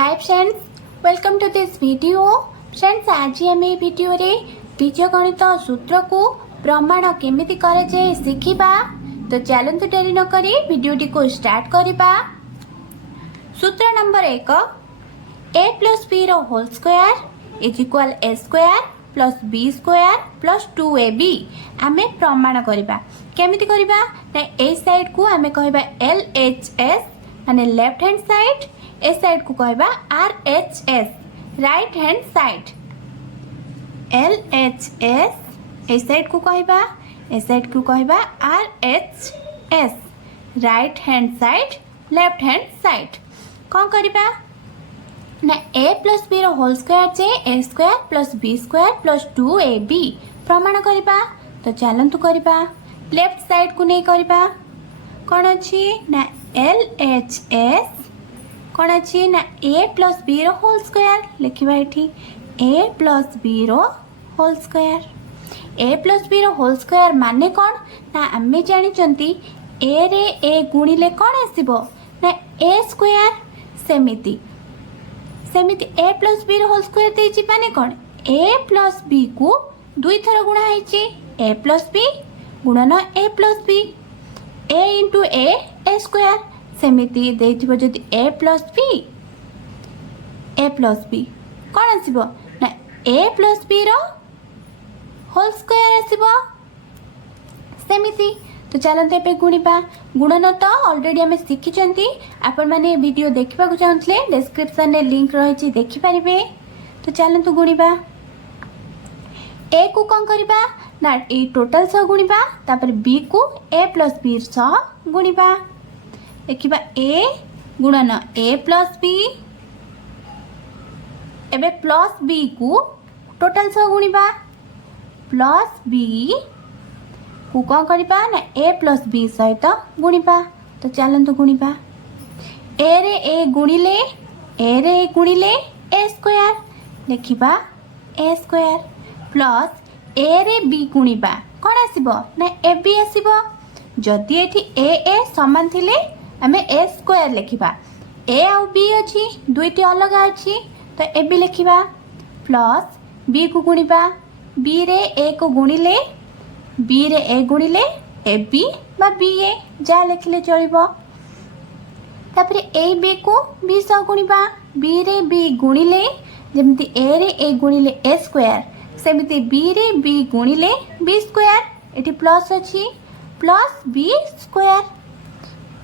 Hi friends, welcome to this video. Friends, आज आम video रे बीजगणित सूत्र को प्रमाण केमिति करे जे शिखिबा। तो चलंतु डेरी न करी वीडियोटी को स्टार्ट करिबा। सूत्र नंबर 1, a प्लस b रो whole square is equal a square plus b square plus 2ab आमे प्रमाण करिबा। केमिति करिबा ना ए साइड को आमे कहबा LHS माने लेफ्ट हैंड साइड, ए साइड को कहबा RHS right hand side. LHS ए साइड को कहबा, ए साइड को कहबा RHS right hand side left hand side. कौन करिबा ना a प्लस b रो होल स्क्वायर जे a square plus b square plus 2ab प्रमाण करिबा। तो चलंतु करिबा, लेफ्ट साइड को नहीं करिबा। कौन अच्छी ना LHS कौन अच्छी ना a प्लस b रो होल स्क्वायर लिखिबा एठी a प्लस b रो whole square. a plus b रो होल स्क्वायर माने कौन ना आमे जानि चंती a रे a गुणिले कौन आसीबो ना a स्क्वायर। सेमिति a प्लस b रो होल स्क्वायर देछि माने कौन a प्लस b को दुई थर गुणा हेछि a प्लस b गुणन a plus b a into a square. सेमिति देथिबो जदि a प्लस b कौन आसीबो ना a प्लस b रो होल स्क्वायर आसीबो। सेमिति तो चलते पे गुणिबा। गुणन तो ऑलरेडी आम शिखी, आपण मैंने वीडियो देखा चाहते डिस्क्रिप्शन में लिंक रही देखिपारे। तो चलतु गुणिबा। ए को कौन करबा ना ए टोटल सह गुणिबा, तापर बी को ए प्लस बी सह गुणिबा। देखिबा ए गुणन ए प्लस बी, एबे प्लस बी को टोटल सह गुणिबा, प्लस बी को कौन करबा ना a प्लस बी सहित गुणिबा। तो चलतु गुणिबा। a रे a गुणिले a स्क्वायर लिखिबा a स्क्वायर प्लस a रे b गुणिबा कौन आसीबो ना ab आसीबो। जदि एठी a समान थिले आमे a स्क्वायर लिखिबा। a आउ b अछि दुईटी अलग अछि तो ab लिखिबा प्लस b को गुणिबा। b रे a को गुणिले b रे a गुणिले ए बी बा बी ए जा लिखले चलिबो। तापर ए बी को b सह गुणिबा। b रे b गुणिले जेमति a रे a गुणिले a स्क्वायर, सेमति b रे b गुणिले b स्क्वायर। एठी प्लस अछि प्लस b स्क्वायर।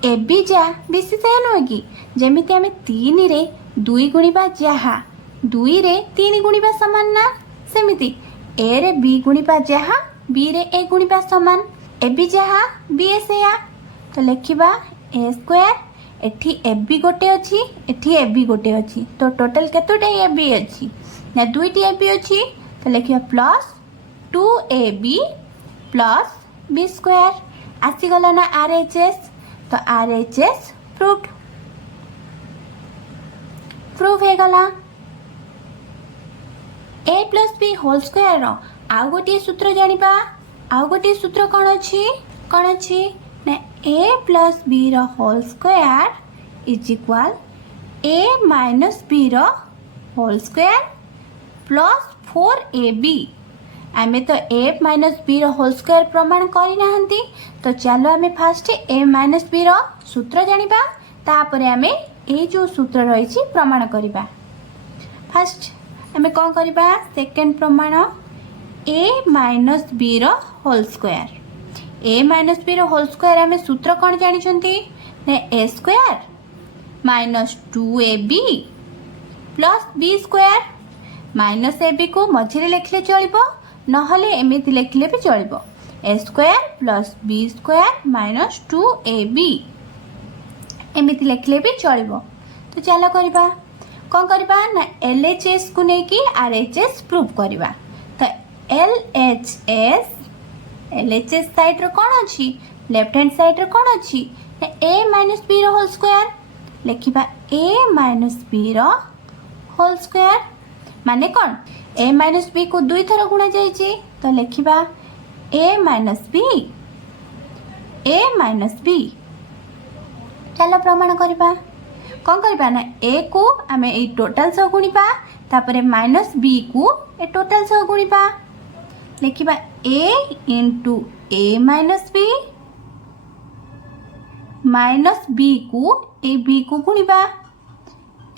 ए बी जा बेसी से न कि जेमिति हमें 3 रे 2 गुणिबा जहा 2 रे 3 गुणिबा समान ना, सेमिति a रे b गुणिबा जहा b रे a गुणिबा समान। ए बी जहा b ए सेया तो लिखिबा a स्क्वायर। एठी ए बी गोटे अछि एठी ए बी गोटे अछि तो टोटल केतोटे ए बी अछि ना दुईटी ए बी अछि। तो लिखिबा plus 2ab plus b square. आसी गला ना RHS, तो RHS प्रूफ हे गला। a plus b whole square रो आउ गोटे सूत्र जानिबा। आउ गोटे सूत्र कौन अच्छी ना a प्लस b रो whole square is equal a minus b रो होल स्क्वायर प्लस 4ab। आमे तो a माइनस b रो होल स्क्वायर प्रमाण करि नाहंती, तो चलो आमे फास्ट a माइनस b रो सूत्र जानिबा, तापरे आमे ए जो सूत्र रही प्रमाण करिबा। फास्ट आमे कौन करिबा सेकंड प्रमाण a माइनस b रो whole square. a minus b रो होल स्क्वायर आमे सूत्र कौन जानी चंती ने a square minus 2ab plus b square. Minus ab को मझिरे लिखले चलिबो, नहले एमिति लिखले भी चलिबो a square plus b square minus 2ab एमिति लिखले भी चलिबो। तो चलो करिबा। कौन करिबा ना LHS को नहीं कि RHS प्रूफ करिबा। तो LHS साइड रो कौन अच्छी लेफ्ट हैंड साइड रो कौन अच्छी ना a माइनस b रो होल स्क्वायर लिखिबा a माइनस b रो होल स्क्वायर माने कौन a माइनस b को दुई थर गुणा जाइछि तो लिखिबा a माइनस b। चलो प्रमाण करिबा। कौन करबा ना ए को आमे ए टोटल सह गुणिबा तापरे माइनस बी को ए टोटल सह गुणिबा लिखिबा ए इंटू ए माइनस बी को ए बी को गुणिबा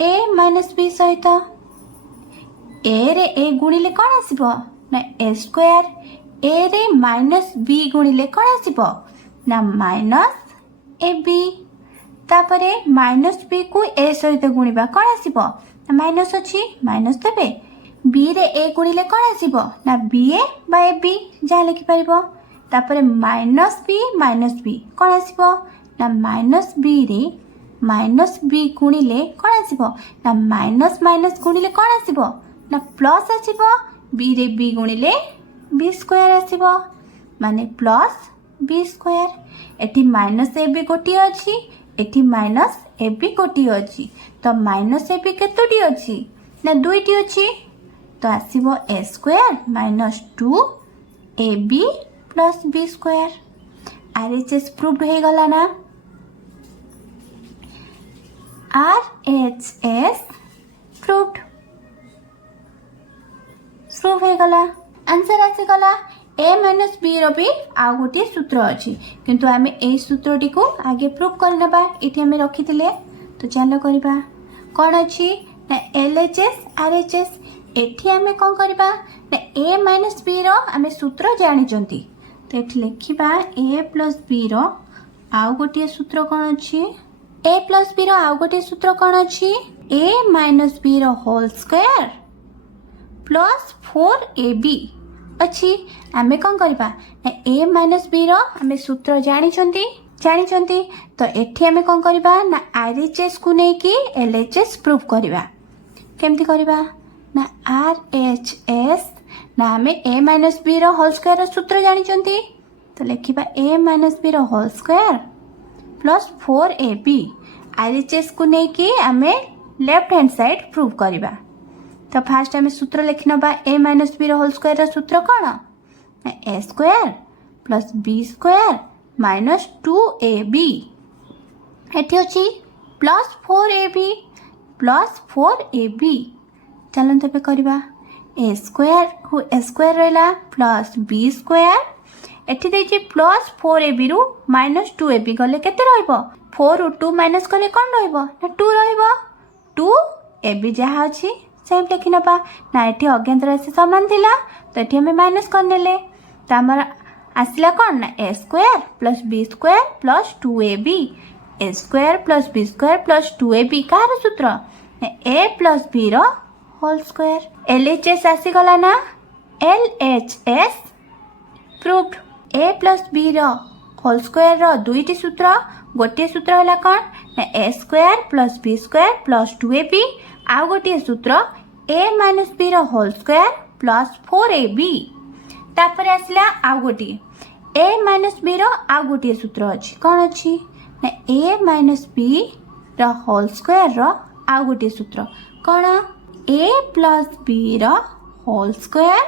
ए माइनस बी सहित ए रे ए गुणिले कौन आसीबो ना ए स्क्वायर ए रे माइनस बी गुणिले कौन आसीबो ना माइनस ए बी तापरे माइनस बी को ए सहित गुणिबा कौन आसीबो ना माइनस अछि माइनस देबे बी रे ए गुणिले कौन आसीबो ना बी ए बाय बी जा लिखि परिबो तापरे माइनस बी कौन आसीबो ना माइनस बी रे माइनस बी गुणिले कौन आसीबो ना माइनस माइनस गुणिले कौन आसीबो ना प्लस आसीबो बी रे बी गुणिले बी स्क्वायर आसीबो माने प्लस बी स्क्वायर एठी माइनस ए बी गोटी अछि एठी माइनस ए बी गोटी अछि तो माइनस ए बी केतोटी अछि ना दुईटी अछि तो आसीबो a square minus 2 a B plus B square RHS proved हो गला ना आरएचएस प्रूव्ड प्रूव हो गला आंसर आसी गला ए माइनस बी रो भी आ गोटे सूत्र अछि किंतु आमे ए सूत्रटी को आगे प्रूव करनबा इथे हमें रखिथिले तो चलो करबा कोन अछि ना एलएचएस आरएचएस एठी हमें कोन करबा ना ए माइनस बी रो हमें सूत्र जानि जंती तो एठी लिखिबा ए प्लस बी रो आ गोटे सूत्र कोन अछि ए प्लस बी रो आ गोटे सूत्र कोन अछि ए माइनस बी रो होल स्क्वायर प्लस 4ab अच्छी आमे कौन करबा ए माइनस बी रो आमे सूत्र जानी तो एठी आमे कौन करबा ना आरएचएस को नै कि एलएचएस प्रूव करबा केमती करबा ना आरएचएस ना आमे ए माइनस बी रो होल स्क्वायर सूत्र जानी तो लिखिबा ए माइनस बी रो whole square plus 4ab RHS को नै कि आमे लेफ्ट हैंड साइड प्रूव करबा तो फास्ट आमे सूत्र लिखनबा ए माइनस बी रो होल स्क्वायर सूत्र कौन a square plus B square minus 2ab एठी अछि प्लस 4ab चलन तबे करबा ए स्क्वायर को ए स्क्वायर रहला प्लस बी स्क्वायर एठी देछि प्लस 4ab रु माइनस 2ab गले केते रहइबो 4 रु 2 माइनस कले कोन रहइबो ना 2 रहइबो 2ab जहा अछि सेम लिखि नबा ना एठी अज्ञात राशि समान थिला तो एठी हमें माइनस करनेले तो हमर आसिला कोन ना a square plus B square plus 2ab a square plus B square plus 2ab कार सूत्र ए प्लस बी रो होल स्क्वायर एलएचएस आसी गला ना LHS proved a plus b रो होल स्क्वायर रो दुईटी सूत्र गोटे सूत्र होला कोन ना a square plus B square plus 2ab आ गोटे सूत्र ए माइनस बी रो होल स्क्वायर प्लस 4ab तापर आसला आ गोटे ए माइनस बी रो आ गोटे सूत्र अछि कोन अछि ना ए माइनस बी रो होल स्क्वायर रो आ गोटे सूत्र कोन ए प्लस बी रो होल स्क्वायर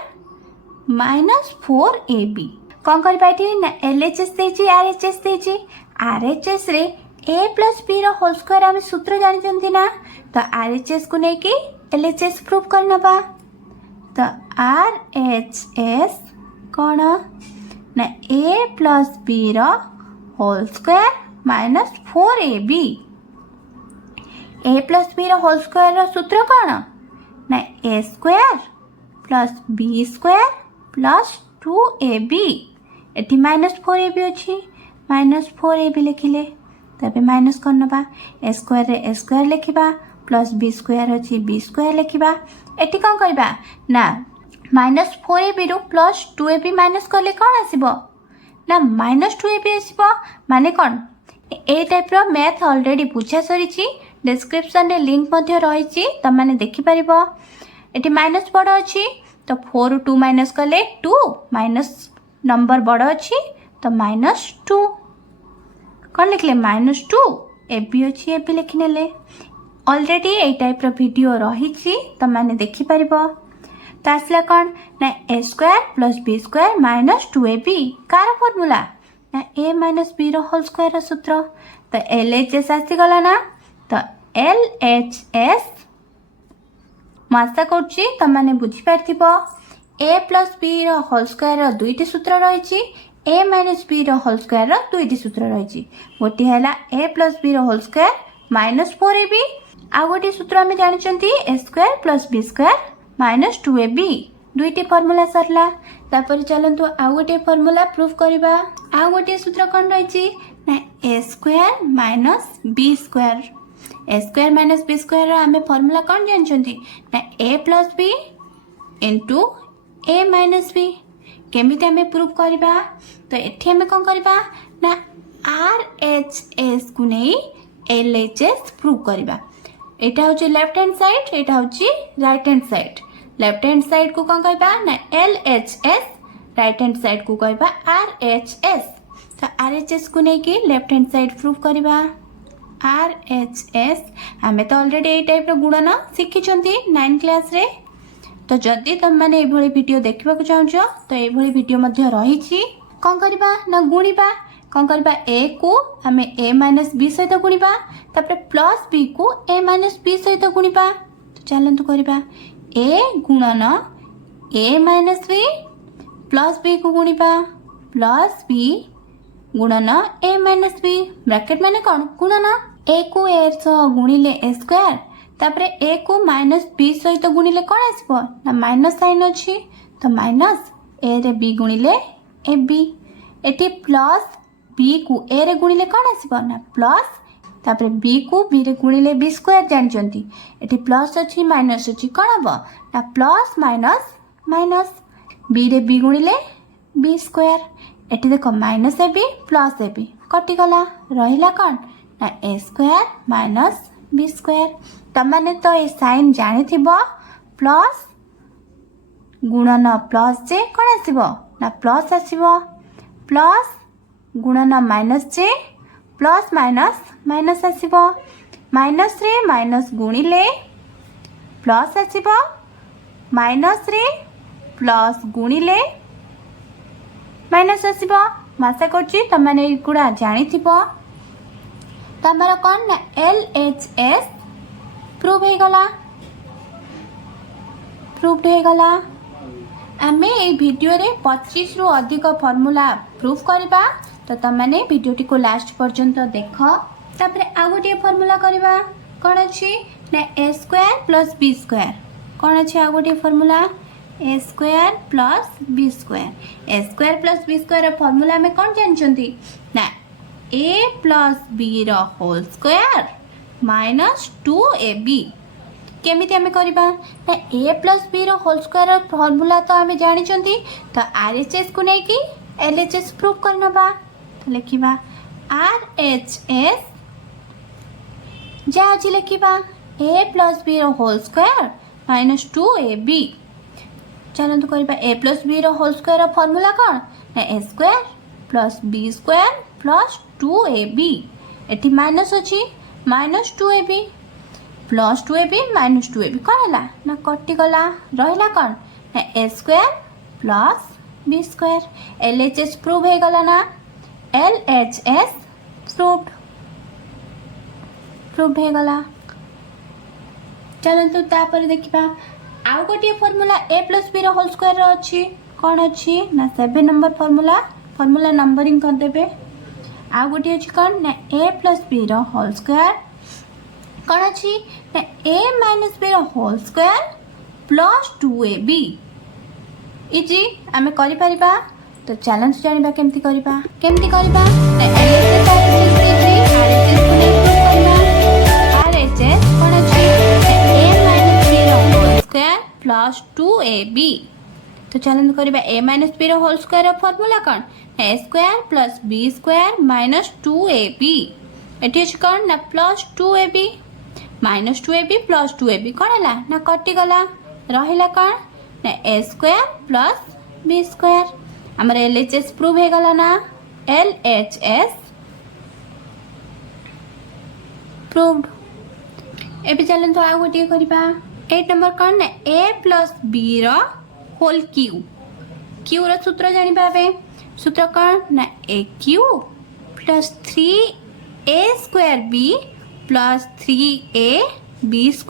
माइनस 4ab कोन कर पाइठी ना एलएचएस देछि आरएचएस देछि आरएचएस रे ए प्लस बी रो होल स्क्वायर हम सूत्र जानि जंती ना तो आरएचएस को नै कि एलएचएस प्रूव करनबा तो आरएचएस कोन ना ए प्लस बी रो whole square minus 4ab a plus b रो होल स्क्वायर रो सूत्र कोन ना a square plus B square plus 2ab एठी माइनस 4ab अछि माइनस 4ab लिखिले तबे माइनस करनबा ए स्क्वायर रे a square लिखिबा plus B square अछि बी स्क्वायर लिखिबा एठी कोन करबा ना माइनस 4ab रु प्लस 2ab माइनस करले कोन आसीबो ना माइनस 2ab आसीबो माने कोन ए टाइप रो मैथ ऑलरेडी बुझा सरीची डिस्क्रिप्शन रे लिंक मध्ये रहिची त माने देखि परिबो एठी माइनस बड़ अछि तो 4 रु 2 माइनस करले 2 माइनस नंबर बड़ अछि तो माइनस 2 कौन लिखले माइनस 2 एबी अच्छी एबी लिखिनेले ऑलरेडी ए टाइप रो वीडियो रही तो मैंने देखि परिबो तो आसला कौन ना a square plus B square minus 2ab कार फॉर्मूला ना ए माइनस बी रो होल स्क्वायर सूत्र तो एलएचएस आसी गला ना तो LHS ମୁଁ ଆଶା କରୁଛି ତମାନେ ବୁଝିପାରିଥିବ a ପ୍ଲସ୍ b ର ହୋଲ୍ ସ୍କୋୟାର ଦୁଇଟି ସୂତ୍ର ରହିଛି a ମାଇନସ୍ b ର ହୋଲ୍ ସ୍କୋୟାର ଦୁଇଟି ସୂତ୍ର ରହିଛି ଗୋଟିଏ ହେଲା a ପ୍ଲସ୍ b ର ହୋଲ୍ ସ୍କୋୟାର ମାଇନସ୍ 4ab ଆଉ ଗୋଟିଏ ସୂତ୍ର ଆମେ ଜାଣିଛନ୍ତି a square plus b square minus 2ab ଦୁଇଟି ଫର୍ମୁଲା ସରିଲା ତାପରେ ଚାଲନ୍ତୁ ଆଉ ଗୋଟିଏ ଫର୍ମୁଲା ପ୍ରୁଭ୍ କରିବା ଆଉ ଗୋଟିଏ ସୂତ୍ର କ'ଣ ରହିଛି ନା a square minus b square a square minus b square ଆମେ ଫର୍ମୁଲା କ'ଣ ଜାଣିଛନ୍ତି ନା a plus b into a minus b କେମିତି ଆମେ ପ୍ରୁଭ୍ କରିବା ତ ଏଠି ଆମେ କ'ଣ କରିବା ନା RHS କୁ ନେଇ LHS ପ୍ରୁଭ୍ କରିବା ଏଇଟା ହେଉଛି ଲେଫ୍ଟ ହ୍ୟାଣ୍ଡ ସାଇଡ୍ ଏଇଟା ହେଉଛି right hand side left hand side को कौन कहबा ना LHS राइट हैंड साइड को कहबा RHS तो RHS को नहीं कि लेफ्ट हैंड साइड प्रूव करबा RHS हमें तो ऑलरेडी ए टाइप रो गुणन शिखिचंती 9 क्लास रे तो जदि तुम माने ए भली वीडियो देखबा को चाहछो तो ए भली वीडियो मध्ये रहिछि कौन करबा ना गुणिबा कौन करबा a को हमें a - b सहित गुणिबा तापर प्लस b को a - b सहित गुणिबा तो चलंतु करबा a गुणन a minus b plus b को गुणिबा प्लस b गुणन a माइनस b ब्रैकेट माने कौन गुणन a को a सह गुणिले a स्क्वायर तापर a को माइनस b सहित गुणिले कौन आसबो ना माइनस साइन अछि तो माइनस a रे b गुणिले a b eighty plus b को a रे गुणिले कौन आसबो ना प्लस तापर b को b रे गुणिले b स्क्वायर जानचंती एटी प्लस अछि माइनस अछि कोन हबो ना प्लस माइनस माइनस b रे b गुणिले b स्क्वायर एटी देखो माइनस ab प्लस ab कटि गला रहिला कोन ना a square minus b square तमाने तो ए साइन जानि थिबो प्लस गुणन प्लस जे कोन आसीबो ना प्लस आसीबो प्लस गुणन माइनस जे प्लस माइनस माइनस आसीबो माइनस रे माइनस गुणिले प्लस आसीबो माइनस रे प्लस गुणिले माइनस आसीबो मासा करछि तमाने इकुडा जानि थिबो तमरा कोन ना LHS प्रूव हे गला आमे ए वीडियो रे 25 रु अधिक फार्मूला प्रूफ करबा तो तमाने वीडियोटी को लास्ट पर्यंत देख तापर आ गोटे फार्मूला करबा कोन अछि ना a square plus b square कोन अछि आ गोटे formula a square plus b square a square plus b square formula में कोन जानचंती ना a प्लस b रो होल स्क्वायर माइनस 2ab केमिति हमें करबा ना a प्लस b रो होल स्क्वायर फार्मूला तो हमें जानिचंती तो RHS को नै कि LHS प्रूव करनबा तो लिखिबा RHS जा अछि लिखिबा a प्लस b रो होल स्क्वायर माइनस 2ab चलंतु करबा a प्लस b रो होल स्क्वायर फार्मूला कोन ना a square plus b square plus 2ab एठी माइनस अछि minus 2ab plus 2ab minus 2ab कोन हला ना कटि गला रहिला कोन ना a square plus b square LHS prove हे गला ना LHS प्रूव हे गला चलंतु तापर देखिबा आउ गोटे फार्मूला a प्लस b रो होल स्क्वायर रो अछि कोन अछि ना 7 नंबर फार्मूला नंबरिंग कर देबे आउ गोटे अछि कोन ना a प्लस b रो होल स्क्वायर कोन अछि ना a माइनस b रो whole square plus 2ab easy आमे करि परिबा तो चैलेंज जानिबा केमती करबा RHS कोन अछि a - b रो होल स्क्वायर प्लस 2ab तो चैलेंज करबा a - b रो होल स्क्वायर रो फार्मूला कोन a square plus b square minus 2ab एठी अछि कोन ना plus 2ab minus 2ab plus 2ab कोन हला ना कटि गला रहिला कोन ना a square plus b square हमर LHS प्रूव हे गला ना LHS प्रूव्ड एबे चलन तो आ गोटे करबा 8 नंबर कोन ना a प्लस b रो होल q रो सूत्र जानि पाबे सूत्र कोन ना aq plus 3a square b plus 3ab²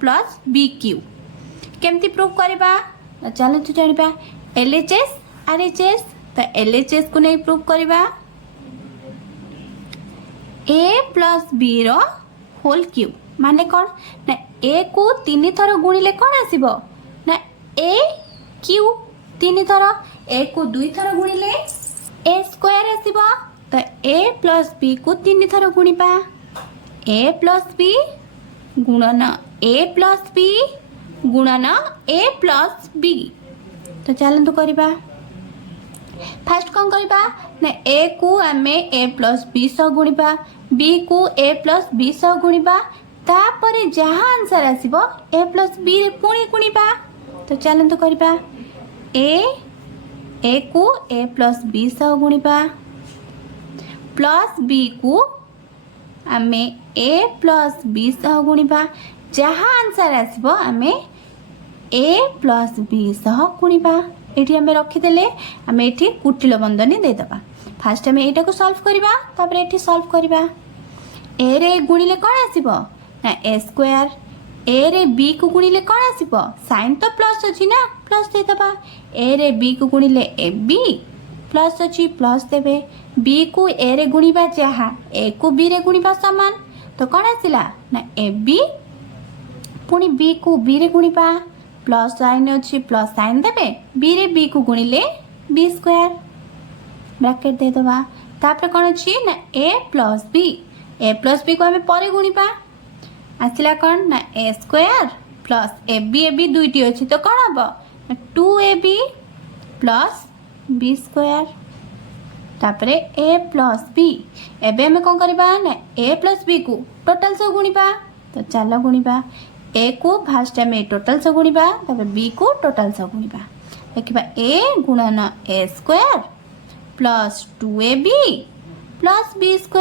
plus bq केमती प्रूव करबा चलतु जानिबा LHS RHS तो LHS को नहीं प्रूव करबा a प्लस b रो होल क्यूब माने कौन ना a को 3 थर गुणिले कौन आसीबो ना a क्यूब 3 थर a को 2 थर गुणिले a² आसीबो तो a प्लस b को 3 थर गुणिबा a प्लस b गुणन a प्लस b गुणन a प्लस b तो चलतु करबा फास्ट कौन करबा ना a को आमे a प्लस b सह गुणिबा b को a प्लस b सह गुणिबा तापरे जहाँ आंसर आसीबो a प्लस b रे पुणी गुणिबा तो चलतु करबा a को a प्लस b सह गुणिबा प्लस b को आमे a प्लस b सह गुणिबा जहाँ आंसर आसीबो आमे a प्लस b सह गुणिबा एठी हमें रखिदेले हमें एठी कुटिल बंधनी दे दबा फास्ट हमें एटा को सॉल्व करबा तापर एठी सॉल्व करबा a रे गुणिले कोन आसीबो ना a² a रे b को गुणिले कोन आसीबो साइन तो प्लस अछि ना प्लस दे दबा a रे b को गुणिले ab प्लस अछि प्लस देबे b को a रे गुणिबा जहा a को b रे गुणिबा समान तो कोन आसिला ना ab पुनी b को b रे गुणिबा प्लस साइन अच्छी प्लस साइन देबे b रे b को गुणिले b² ब्रैकेट दे दबा तापर कोन अछि ना a प्लस b को हमें परे गुणिबा आसिला कोन ना a² प्लस ab दुईटी अछि तो कोन हबो 2ab प्लस b² तापर a प्लस b एबे हमें कोन करबा ना a प्लस b को टोटल से गुणिबा तो चलो गुणिबा a को फास्ट में टोटल से गुणिबा तबे b को टोटल से गुणिबा देखिबा a गुणन a² plus 2ab plus b²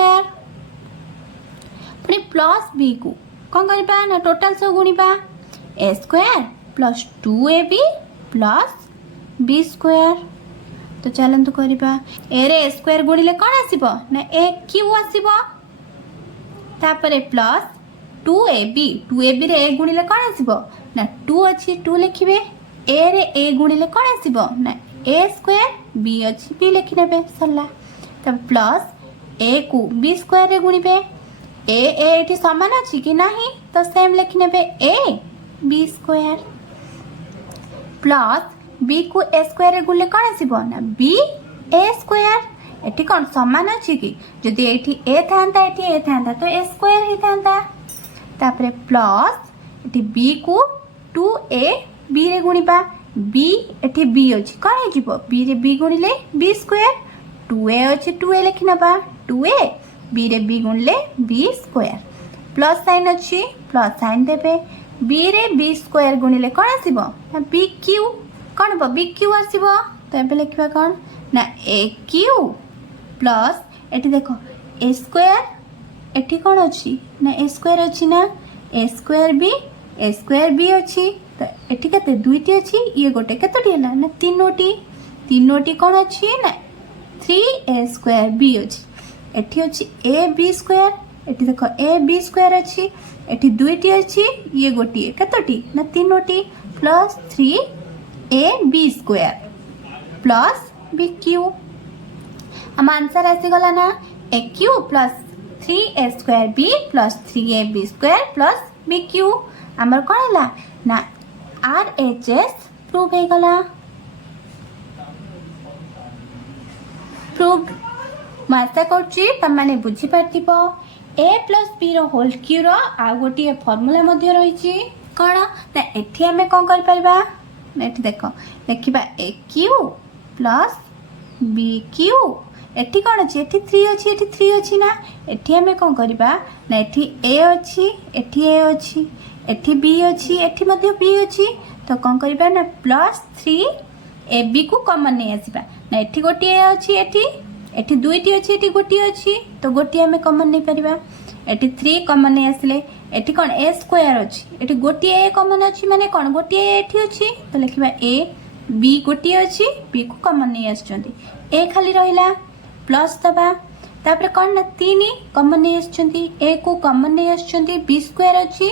पुनी प्लस b को कौन करबा ना टोटल से गुणिबा a² plus 2ab plus b² तो चलंतु करबा a रे a² गुणिले कोन आसीबो ना a क्यू आसीबो तापरे प्लस 2ab रे a गुणिले कोन आसीबो ना 2 अछि 2 लिखिबे a रे a गुणिले कोन आसीबो ना a² b अछि b लिखि नेबे सरला तब प्लस a को b² रे गुणिबे a एठी समान अछि कि नाही तो सेम लिखि नेबे a b² प्लस b को a² रे गुणिले कोन आसीबो ना b a² एठी कोन समान अछि कि जदि एठी a थांता एठी a थांता तो a² ही थांता तापरे प्लस एठी b को 2a b रे गुणिबा b एठी b अछि कोन हे जिवो b रे b गुणिले b² 2a अछि 2a लिखि नबा 2a b रे b गुणिले b² प्लस साइन अछि प्लस साइन देबे b रे b² गुणिले कोन आसीबो ना bq कोन बो bq आसीबो तो एबे लिखबा कोन ना aq प्लस एठी देखो a² एठी कोन अछि ना a² अछि ना a² b अछि तो एठी कते दुईटी अछि ये गोटे कतटी हला ना तीनोटी कोन अछि ना 3a² b अछि एठी अछि ab² एठी देखो ab² अछि एठी दुईटी अछि ये गोटी कतटी ना तीनोटी प्लस 3ab² प्लस bq हम आंसर आसी गला ना aq plus 3a² plus 3ab² plus bq हमर कोन हला ना RHS प्रूव हे गला प्रूव मास्ता करछि त माने बुझी पार्थिबो a प्लस b रो होल क्यू रो आ गोटी फार्मूला मध्ये रहिछि कोन ना एठी हमें कोन कर परबा एठी देखो देखिबा aq प्लस bq एठी कोन अछि एठी 3 अछि एठी 3 अछि ना एठी हमें कोन करबा ना एठी a अछि एठी a अछि एठी b अछि एठी मध्ये b अछि तो कोन करबा ना प्लस 3ab को कॉमन नै आसीबा ना एठी गोटी a अछि एठी दुईटी अछि एठी गोटी अछि तो गोटी हमें कॉमन नै परिबा एठी 3 कॉमन नै आसले एठी कोन a² अछि एठी गोटी a कॉमन अछि माने कोन गोटी a एठी अछि तो लिखिबा a b गोटी अछि b को कॉमन नै आछचंदी a खाली रहिला प्लस दबा तापर कौन ना 3 कॉमन नहीं आछंती ए को कॉमन नहीं आछंती बी स्क्वायर अछि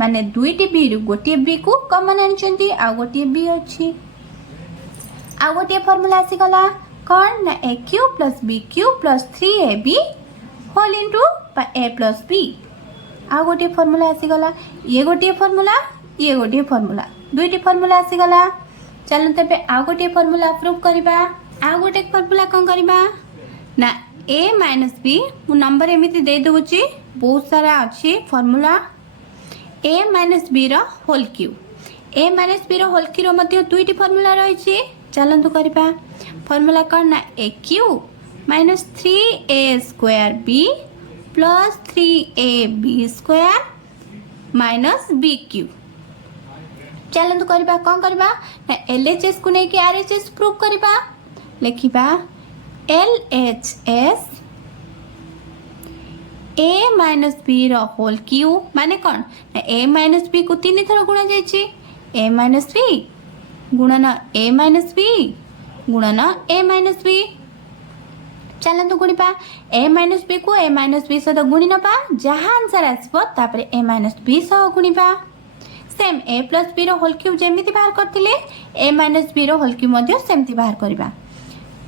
माने दुईटी बी रु गोटे बी को कॉमन आछंती आ गोटे बी अछि आ गोटे फार्मूला आसी गला कौन ना a cube plus b cube plus 3ab whole into a plus b आ गोटे फार्मूला आसी गला ये गोटे फार्मूला दुईटी फार्मूला आसी गला चलो तबे आ गोटे फार्मूला प्रूव करबा आ गोटे फार्मूला कोन करबा ना a माइनस बी मु नंबर एमिति दे दोची बहुत सारा अच्छी फार्मूला a माइनस बी रो whole cube a minus b रो होल क्यूब मध्ये दुईटी फार्मूला रहिछि चलंतु करबा फार्मूला कोन ना a cube minus 3a square b plus 3ab square minus b cube चलंतु करबा कोन करबा ना LHS को नै कि RHS प्रूव करबा लिखिबा LHS a माइनस b रो होल क्यूब माने कोन ना a माइनस b को 3 थर गुणा जायछि a माइनस b गुणन a माइनस b गुणन a माइनस b चलंतु गुणिबा a माइनस b को a माइनस b सहित गुणी नबा जहां आंसर आसबो तापरे a माइनस b सह गुणिबा सेम a प्लस b रो होल क्यूब जेमिति बाहर करथिले a माइनस b रो होल क्यूब मध्ये सेमति बाहर करबा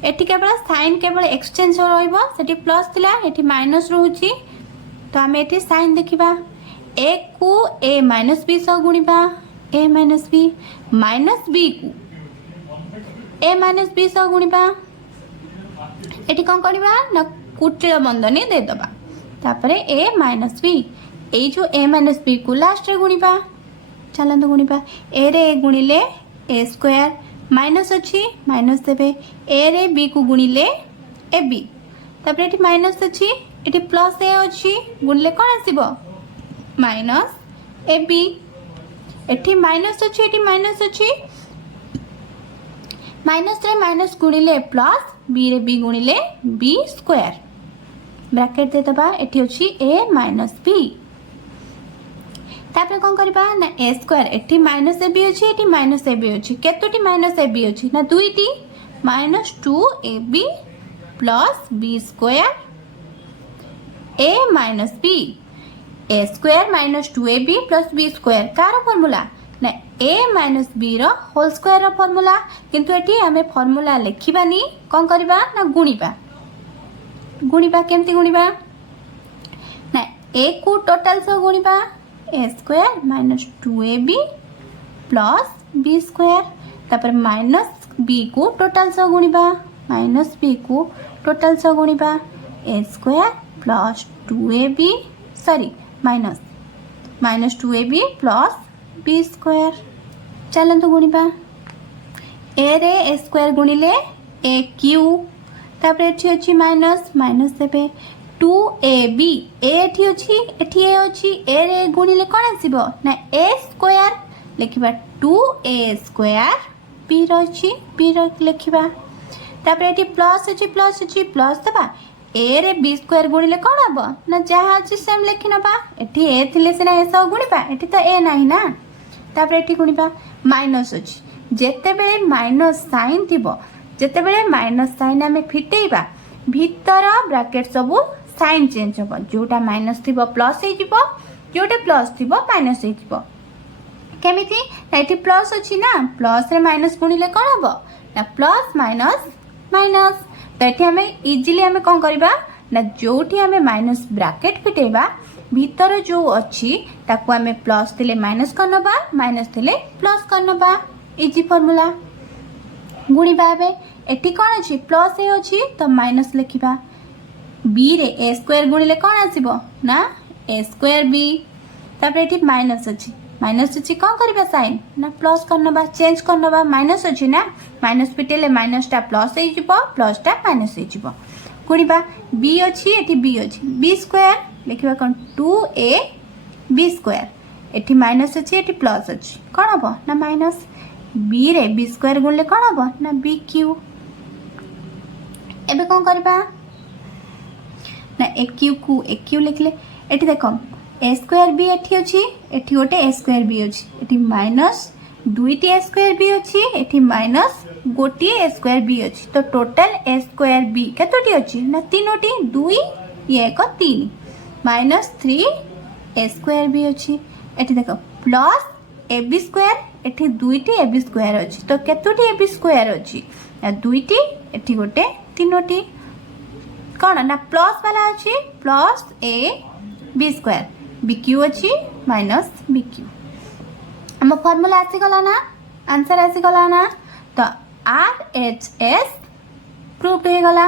एठी केवल साइन केवल एक्सचेंज रहइबो सेठी प्लस थिला एठी माइनस रहउची तो हम एठी साइन देखिबा a को a माइनस b सह गुणिबा a माइनस b को a माइनस b सह गुणिबा एठी कोन करबा ना कुटिल बंधनी दे दबा तापरे a माइनस b ए जो a माइनस b को लास्ट रे गुणिबा चलंतु गुणिबा a रे गुणिले a स्क्वायर माइनस अछि माइनस देबे a रे b को गुणिले ab तापरे एठी माइनस अछि एठी प्लस a अछि गुणिले कोन आसीबो माइनस ab एठी माइनस अछि एठी माइनस अछि माइनस रे माइनस गुणिले प्लस b रे b गुणिले b स्क्वायर ब्रैकेट दे दबा एठी अछि a माइनस b तापर कोन करबा ना a स्क्वायर एठी माइनस ab अछि एठी माइनस ab अछि केतोटी माइनस ab अछि ना दुईटी minus 2ab plus b square a minus b a square minus 2ab plus b square कार फार्मूला ना a माइनस b रो होल स्क्वायर रो फार्मूला किंतु एठी हमें फार्मूला लिखिबानी कोन करबा ना गुणिबा केमती गुणिबा ना a को टोटल सो गुणिबा a square minus 2ab plus b square तापर माइनस b को टोटल सो गुणिबा माइनस b को टोटल सो गुणिबा a square plus 2ab sorry minus 2ab plus b square चलंतु गुणिबा a रे a स्क्वायर गुणिले a क्यूब तापर एठी अछि माइनस माइनस देबे 2ab a एठी a अछि a रे गुणिले कोन आसीबो ना a स्क्वायर लिखिबा 2a स्क्वायर b रो अछि b रो लिखिबा तापर एठी प्लस प्लस दबा a रे b स्क्वायर गुणिले कोन हबो ना जहा अछि सेम लिखि नबा एठी a थिले सेना a सब गुणिबा एठी तो a नाही ना तापर एठी गुणिबा माइनस अछि जेते बेले माइनस साइन थिबो जेते बेले माइनस साइन हमें फिटेइबा भीतर ब्रैकेट सब साइन चेंज हो जोटा माइनस थी प्लस हो जोटा प्लस थी माइनस हो केमिति एठी प्लस अच्छी ना प्लस रे माइनस गुणिले कौन हम ना प्लस माइनस माइनस तो ये आम इजिली आम कौन करवा ना जोठी आम माइनस ब्रैकेट फिटेबा भीतर जो अच्छी ताकू आम प्लस थिले माइनस करनबा माइनस थिले प्लस करनबा इजी फॉर्मूला गुणिबा एबे एठी कौन अच्छी प्लस ए अच्छी तो माइनस लिखिबा बी रे ए स्क्वायर गुणिले कौन आसीबो ना ए स्क्वायर बी तापर एठी माइनस अच्छी कौन करबा साइन ना प्लस करनबा चेंज करनबा माइनस अच्छी ना माइनस पिटेले माइनस टा प्लस हे जिवो प्लस टा माइनस हे जिवो गुणिबा बी अच्छी एठी बी अच्छी बी स्क्वायर लिखिबा कौन 2a बी स्क्वायर एठी माइनस अच्छी एठी प्लस अच्छी कौन हबो ना माइनस बी रे बी स्क्वायर गुणिले कौन हबो ना बी क्यू एबे कौन करबा ना ए क्यू को ए क्यू लिखले एठी देखो ए स्क्वायर बी एठी अछि एठी गोटे ए स्क्वायर बी अछि एठी माइनस दुईटी ए स्क्वायर बी अछि एठी माइनस गोटे ए स्क्वायर बी अच्छी तो टोटाल ए स्क्वायर बी केतोटी अच्छी ना तीनोटी 2 1 3 -3 ए स्क्वायर बी अच्छी एठी देखो प्लस ए बी स्क्वायर एठी दुईटी ए बी स्क्वायर अच्छी तो केतोटी ए बी स्क्वायर अच्छी ना दुईटी एठी गोटे तीनोटी कौन ना प्लस वाला अच्छी plus A B square b cube अच्छी माइनस बी क्यू आम फर्मूला आसीगला ना आंसर आसीगला ना तो आर एच एस प्रूफ हो गला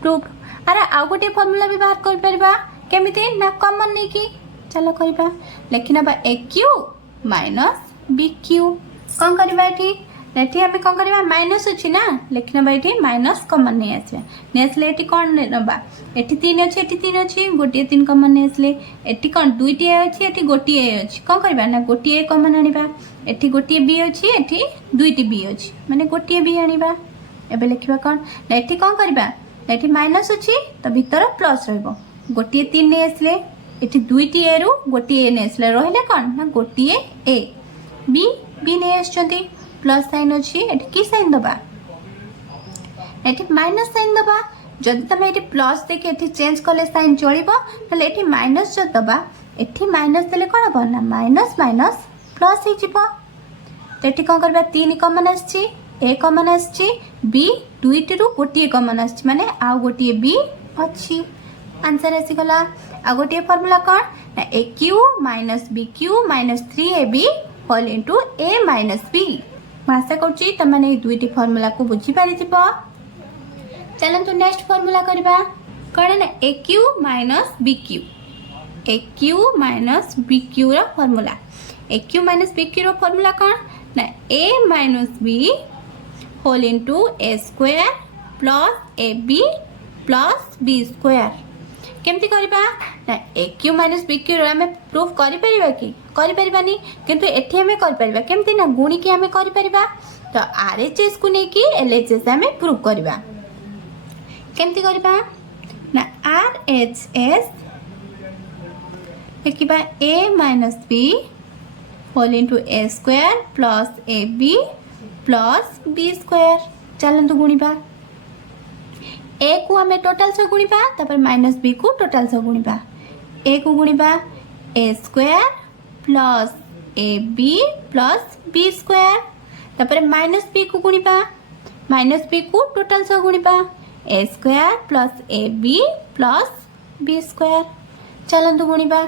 प्रूफ अरे आउ गोटे फर्मूला भी बाहर कर परबा केमिति ना कॉमन नहीं की चलो करबा लेकिन अब ए क्यू माइनस बी क्यू कौन करबा एठी एठी हम कौन करबा माइनस अछि ना लेकिन अब एठी माइनस कॉमन नहीं आसे ने आसले एठी कोन नबा एठी 3 अछि एठी 3 अछि गोटे 3 कॉमन नहीं आसले एठी कोन दुईटी अछि एठी गोटे अछि कोन करबा ना गोटे कॉमन आनिबा एठी गोटे बी अछि एठी दुईटी बी अछि माने गोटे बी आनिबा एबे लिखबा कोन ना एठी कोन करबा एठी माइनस अछि तो भीतर प्लस रहबो गोटे 3 नहीं आसले एठी दुईटी ए रु गोटे ए नहीं आसले रहले कोन ना गोटे ए बी बी नहीं आछंती प्लस साइन अच्छी एटी की साइन दबा एटी माइनस साइन दबा जदि तुम एटी प्लस देखि एटी चेंज कले साइन चलिबो तले एटी माइनस जो दबा एटी माइनस देले कोन हो ना माइनस माइनस प्लस ही जिवो एटी कोन करबा 3 कॉमन आछी ए कॉमन आछी बी दुईटी रु गोटे कॉमन आछी माने आ गोटे बी अच्छी आंसर आसी गला आ गोटे फार्मूला कोन ना ए cube minus b cube minus 3ab whole into a minus b आशा करुच्ची तुमने दुईटी फर्मूला को बुझी पारि चलतु नेक्स्ट फर्मूला करबा कौन ना ए cube minus b cube a cube minus b cube रो formula a cube minus b cube रो फर्मूला कौन ना a minus b whole into a square plus A B plus B square केमती करबा ना ए क्यू माइनस बी क्यू आम proof करि परिबा कि करि परिबानी किंतु एठी हमें करि परिबा केमती ना गुणी की हमें करि परिबा तो आरएचएस को नै कि एलएचएस हमें प्रूफ करबा केमती करबा ना आरएचएस लिखिबा a minus b whole into a square plus ab plus b square चलंतु गुणीबा ए को हमें टोटल से गुणीबा तापर माइनस बी को टोटल से गुणीबा ए को गुणीबा a square plus A B plus B square तापर माइनस बी को गुणीबा माइनस बी को टोटल से गुणीबा a square plus A B plus B square चलंतु गुणीबा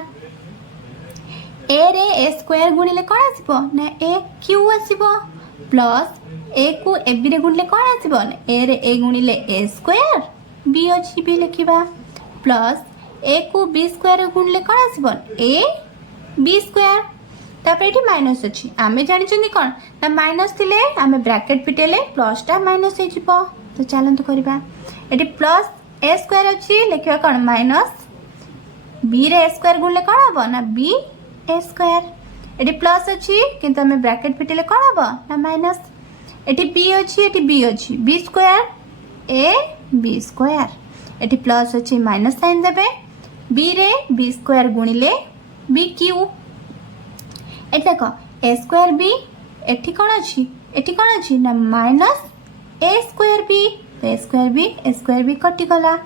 ए रे ए स्क्वायर गुणिले कोन आसीबो ना ए क्यू आसीबो प्लस ए को ए बी रे गुणिले कोन आसीबो ना ए रे ए गुणिले ए स्क्वायर बी अछि बी लिखिबा प्लस ए को बी स्क्वायर रे गुणिले कोन आसीबो ए बी स्क्वायर तापर एठी माइनस अछि आमे जानि चंदी कोन ना माइनस थिले आमे ब्रैकेट पिटेले प्लस टा माइनस हे जिवो तो चलंतु करबा एठी प्लस ए स्क्वायर अछि लिखिबा कोन माइनस बी रे ए स्क्वायर गुणिले कोन हबो ना बी ए स्क्वायर एटी प्लस अच्छी किंतु हमें ब्रैकेट पिटेले कौन हम ना माइनस एटी बी अच्छी एटी बी अच्छी b square A B square एटी प्लस अच्छी माइनस साइन देबे बी रे बी स्क्वायर गुणिले बी क्यू एटी देखो ए स्क्वायर बी एटी कौन अच्छी ना माइनस ए स्क्वायर बी तो ए स्क्वायर बी कटि गला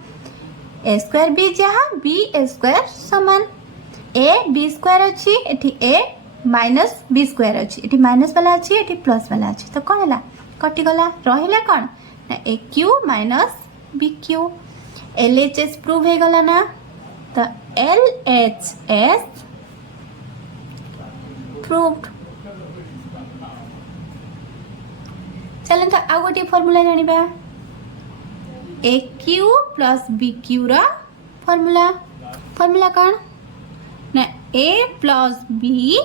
ए स्क्वायर बी जहाँ बी ए स्क्वायर समान ए बी स्क्वायर अच्छी एटी ए माइनस बी स्क्वायर अच्छी एटी माइनस वाला अच्छी एटी प्लस वाला अच्छी तो कौन है कटिगला रहा कौन ना ए cube minus b cube L H S prove हो गला ना तो एल एच एस प्रूव्ड चलो तो आउ गोटे फॉर्मूला जानिबा A cube plus B cube रा फॉर्मूला कौन ना ए plus B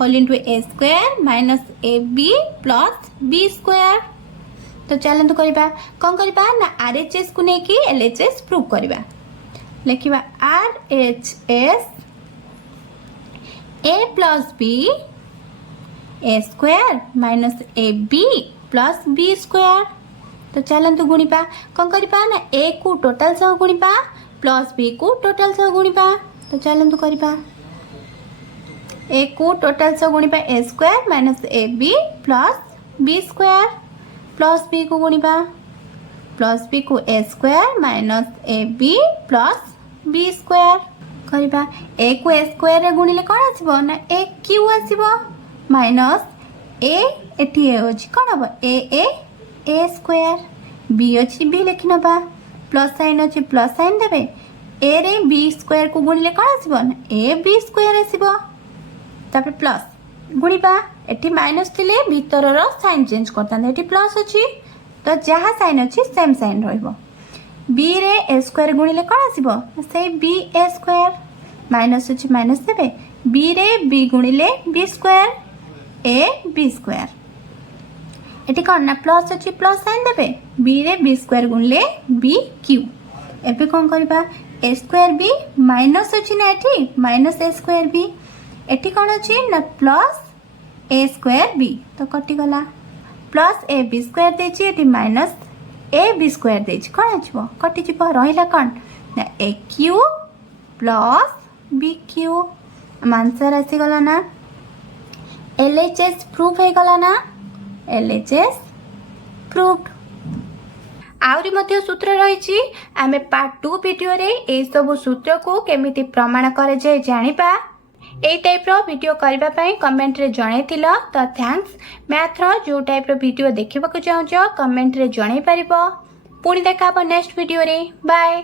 whole into A square minus A B plus B square तो चलते करवा कौन करवा ना आर एच एस को लेकिन एल एच एस प्रूव करवा लिखा R H S a plus b a square minus A B plus B square तो चलते गुणिबा कौन करवा ना ए को टोटल सह गुणिबा प्लस बी को टोटल सह गुणिबा तो चलते करवा ए को टोटल सह गुणिबा A square minus A B plus B square plus B को गुणिबा प्लस बी को A square minus A B plus B square करबा ए को ए स्क्वायर रे गुणिले कोन आसीबो ना ए क्यू आसीबो माइनस ए एटी ए अछि कोन हबो ए स्क्वायर बी अछि बी लिखि नबा प्लस साइन अछि प्लस साइन देबे ए रे बी स्क्वायर को गुणिले कोन आसीबो ना ए बी स्क्वायर आसीबो तापर प्लस गुणिबा एटी माइनस थिले भीतर रो साइन चेंज करतान एटी प्लस अछि तो जहाँ साइन अच्छी सेम साइन रहिबो बी रे ए स्क्वायर गुणिले कौन आसीबो से बी ए स्क्वायर माइनस अच्छी माइनस देबे बी रे बी गुणिले b square A B square एटी कौन ना प्लस अच्छी प्लस साइन देबे बी रे बी स्क्वायर गुणिले बी क्यू एबे कौन करबा ए स्क्वायर बी माइनस अच्छी ना एटी माइनस ए स्क्वायर बी एटी कौन अच्छी ना प्लस ए स्क्वायर बी तो कटि गला प्लस ए बी स्क्वायर देछि माइनस ए बी स्क्वायर देछि कौन आछबो कटि जिवो रहिला कौन ना ए cube plus B cube answer आसी गला ना एलएचएस प्रूफ हे गला ना एलएचएस प्रूफ्ड आउरी मध्य सूत्र रही आमे पार्ट 2 वीडियो रे ए सब सूत्र को केमिति प्रमाण करे जे जानिबा ए टाइप रो वीडियो करबा पई कमेंट रे जणैतिलो तो थैंक्स मैथ रो जो टाइप रो वीडियो देखिबा को चाहौ कमेंट रे जणै परिबो पुणी देखा नेक्स्ट वीडियो रे बाय।